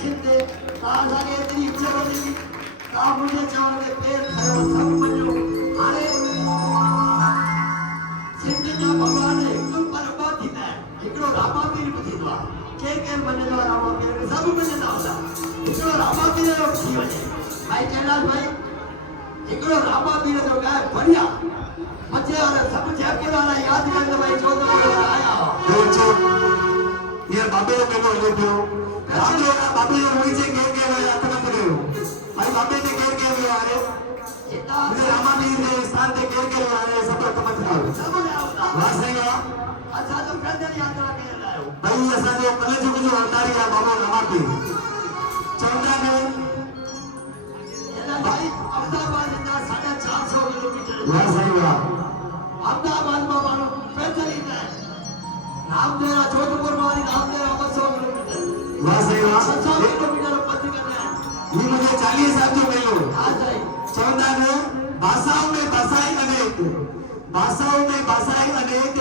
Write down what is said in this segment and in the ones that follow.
खिलते ताज आगे तेरी इच्छा बदली ता मुझे चावले पेट खराब सब मजो अरे सिंधी का भगवान एकदम परबा थीता है एकड़ो रामापीर बुधी दो के मने दो रामापीर सब मने ना होला एकड़ो रामापीर रो थी वने भाई कैलाश भाई एकड़ो रामापीर जो गाय बढ़िया मजे वाला सब जयपुर वाला याद कर भाई 14 वाला आया देखो ये बाबे मेलो ले दो राजो बाबे रोई से के वाला आता मत करो भाई बाबे ने के आए इतना मुझे रामापीर ने स्थान पे के आए सब मत करो सब आओ वाह सही है अच्छा तो पैदल यात्रा के लायो भाई ऐसा जो कलेज को जो अवतारी है बाबा रामापीर 14 में भाई अहमदाबाद इतना 450 किलोमीटर वाह सही है अहमदाबाद में मानो पैदल ही है नामदेरा जोधपुर वाली नामदेरा 200 किलोमीटर वाह सही है 700 किलोमीटर पथ करना है ये मुझे 40 साल जो मिलो हां सही 14 में भाषाओं में भाषाएं अनेक भाषाओं में भाषाएं अनेक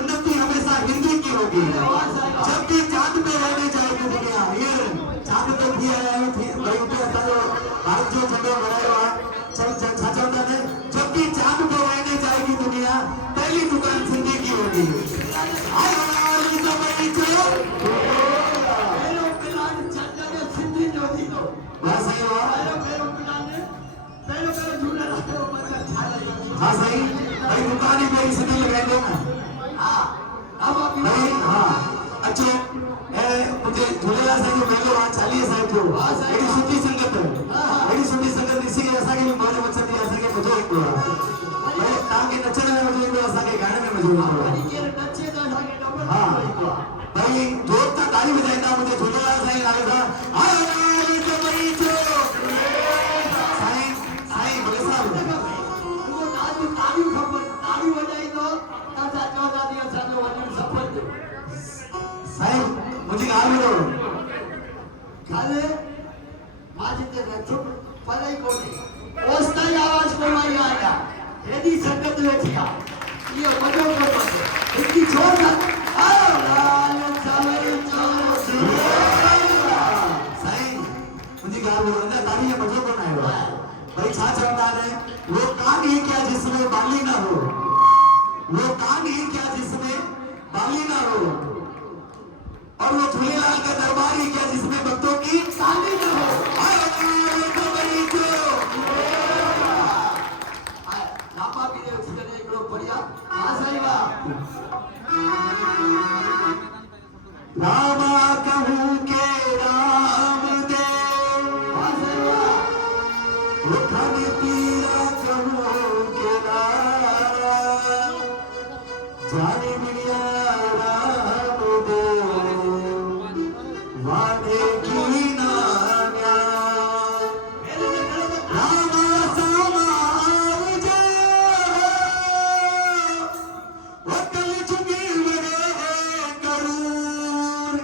उन्नति हमेशा हिंदी की होगी जबकि चांद पे रहने जाएगी दुनिया ये चांद पे भी आया है भाई पे जो भारत जो झंडा बनाया है छाछौदा ने जबकि चांद पे रहने जाएगी दुनिया पहली दुकान सिंधी की होगी आयो तो भाई जो मेरो प्लान चंदा ने सिंधी जो दी तो वाह सही हुआ मेरो प्लान ने पहले झूला रखो मत छाला हाँ सही भाई दुकान ही पे सिंधी लगाए दो ना हां अब भाई हाँ अच्छो मुझे झूलेलाल साईं जो मेलो आ 40 साल जो एडी सुठी संगत एडी सुठी संगत इसी के असा के मौज मचंदी असा के मजो ईंदो आहे भाई ताके नचण में मजो ईंदो असा के गाने में मजो ईंदो आहे के नचे तो असाके डबल हां भाई जोर ता ताली बजाइंदा मुझे झूलेलाल साईं नाले सा आयो तो भाई जो साईं साईं बोले साहब वो ताली खबर ताली बजाई तो ताजा 14 दिवस साजो वजन सफल साईं मुझे गाल लो खाले माजिते रखो पराई कोनी ओस्ताई आवाज को माई आया हेदी संगत वेठिया ये मजो को मत इतनी छोड़ ना आओ लाल सावरी चोरो साईं मुझे गाल लो ना ताली ये मजो को ना आयो भाई छा चलता है वो कान ही क्या जिसमें बाली ना हो वो कान ही क्या जिसमें बाली ना हो और वो झूलेलाल का दरबार ही क्या जिसमें भक्तों की शादी न हो तो भाई जो रामा भी ने उसने एक लोग बढ़िया हां सही बात रामा कहूँ के राम दे हां सही बात वो खाने पीरा कहूँ के राम जाने मिलिया राम दे वादे की नान्या रामा समावजे वकल चुकी बड़े करूर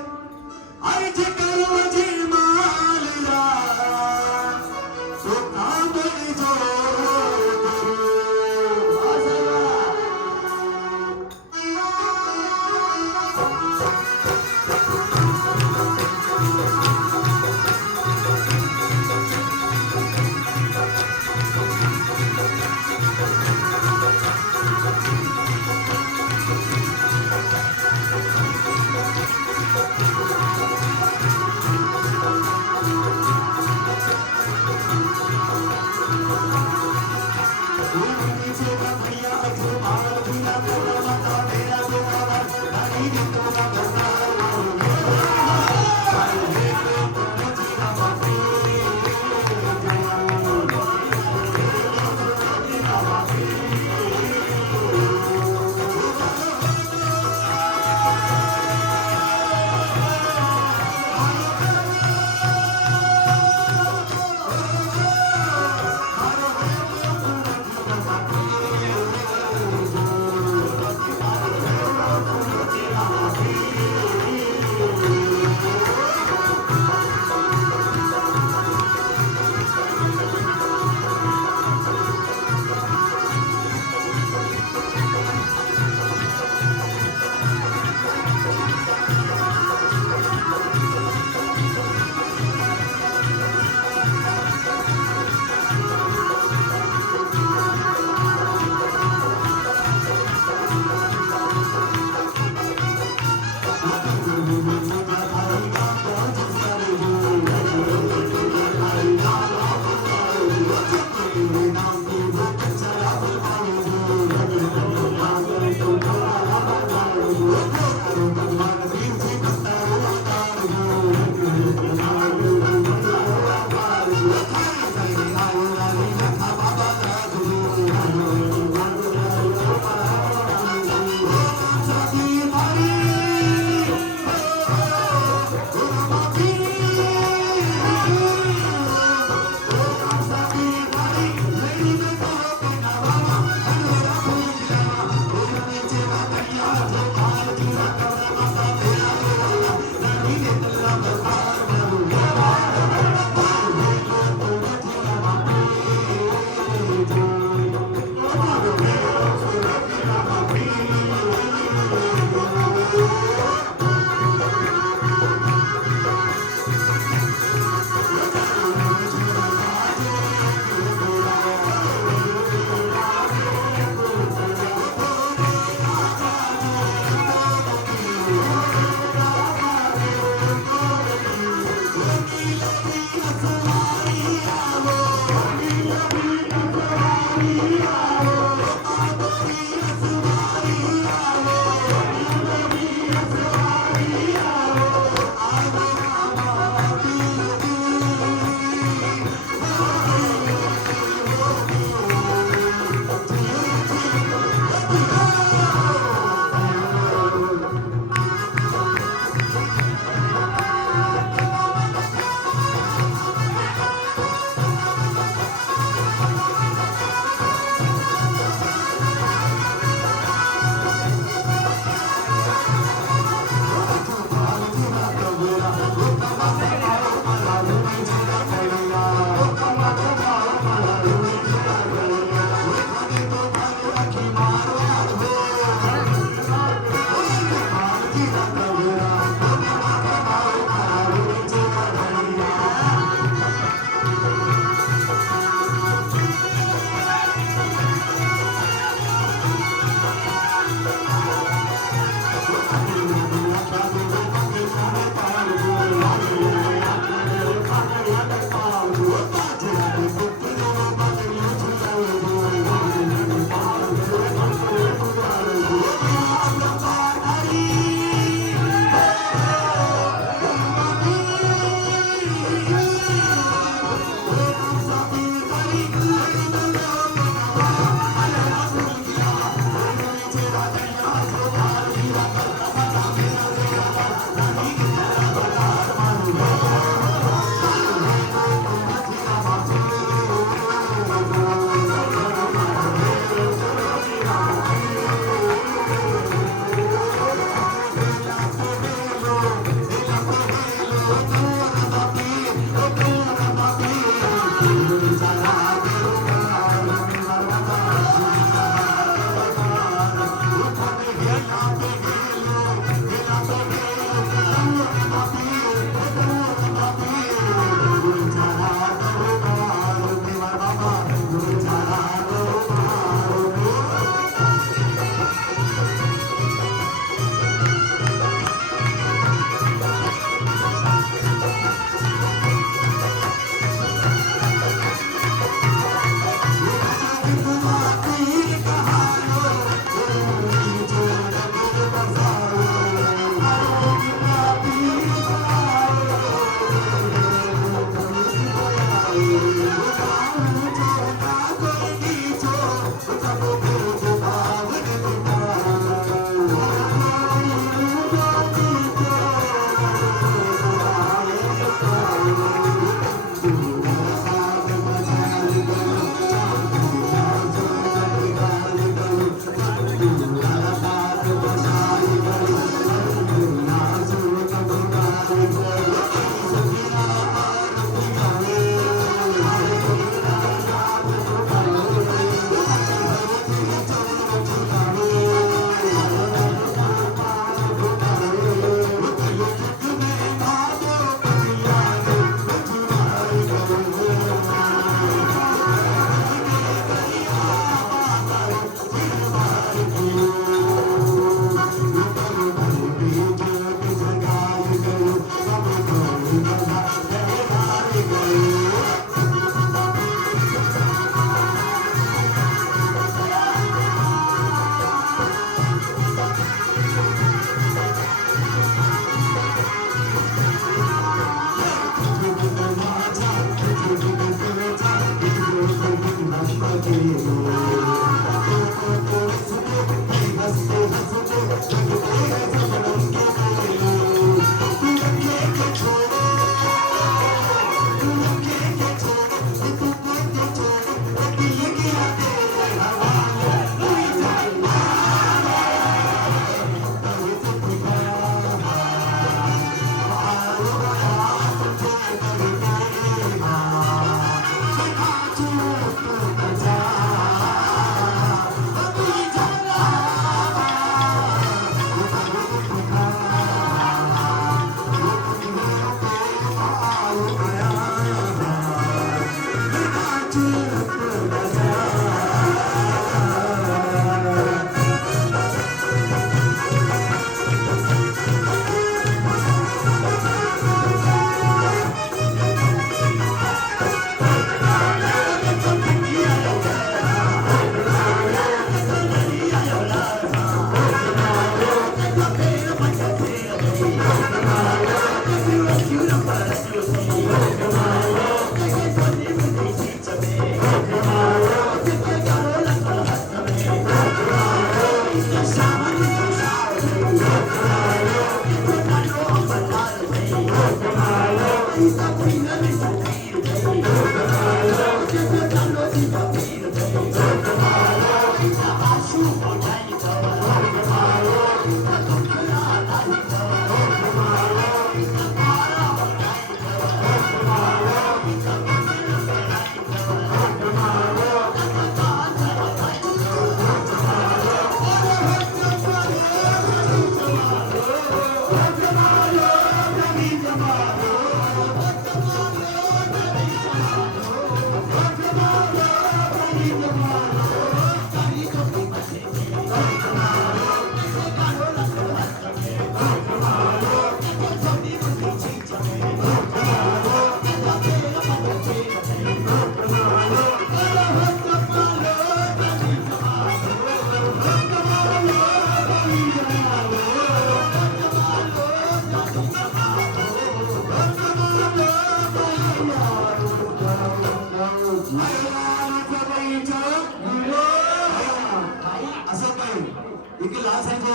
हिकु लाल साईं जो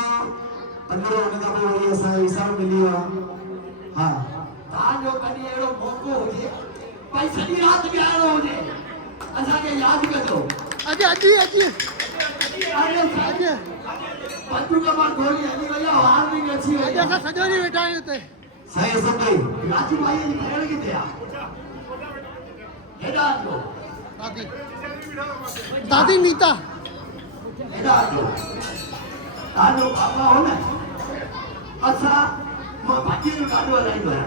15 वॻे खां पोइ वरी असां हिसाब मिली वियो आहे। हा तव्हांजो कॾहिं अहिड़ो मौक़ो हुजे भई सॼी राति ॻाइणो हुजे असांखे यादि कजो। अॼु बंदूक मां गोली हली वई आहे, वार बि अची वई आहे। असां सॼो ॾींहुं वेठा आहियूं हुते। साईं असर भाई राजू भाई जी भेण किथे आहे? हेॾा अचो, दादी नीता हेॾा अचो। तव्हांजो बाबा हो न, असा मग भाजीनं काढवा लागला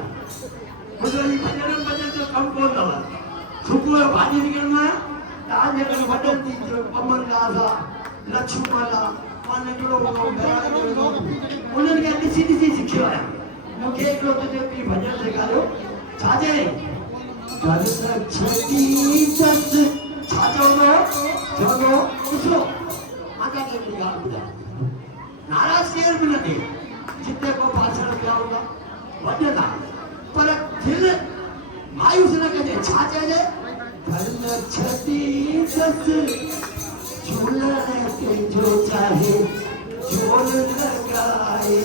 म्हणजे ही भजन भजन कम कोण झाला चुकलो भाजी निघणं आज एक भजन ती पमनला असा लक्ष्मणला पाने किलो उन्होंने क्या किसी शिक्षा मुझे एक लोग तुझे भी भजन सिखाओ छाजे कर छठी दस छाजो नो जगो उसो आका के लिया बुझा नाराज शेर भी नहीं जितने को भाषण किया होगा भजन पर दिल मायूस न करे छाजे ने कर छठी दस झूला के जो चाहे झोल लगाए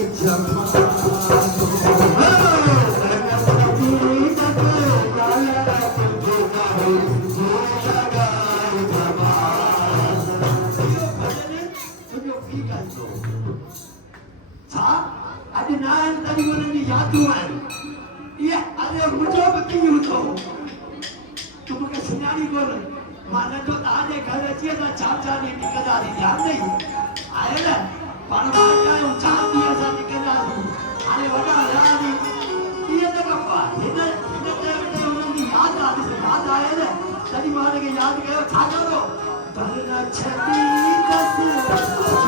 Ada nahan tadi mana ni jatuhan. Iya, ada muncul betul betul. Tu bukan senyari gol. Mana tu ada kerja dia cap-cap ni dikadari dia नहीं. Ada lah. Para mereka yang cap dia sahaja dikadari. Ada wadah ada ni. Iya tu apa? Ini tu orang ni याद आया ना. तभी मारे के याद गए छाजा लो. बरना छठी दस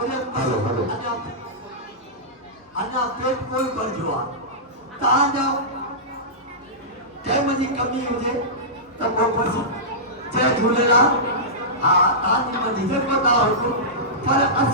हलो हलो अञा पेट कोई भरिजो आहे तव्हांजो टाइम जी कमी हुजे त पोइ बसि जय झूलेलाल हा तव्हांजी मर्ज़ी जेको तव्हां हुकुम पर असां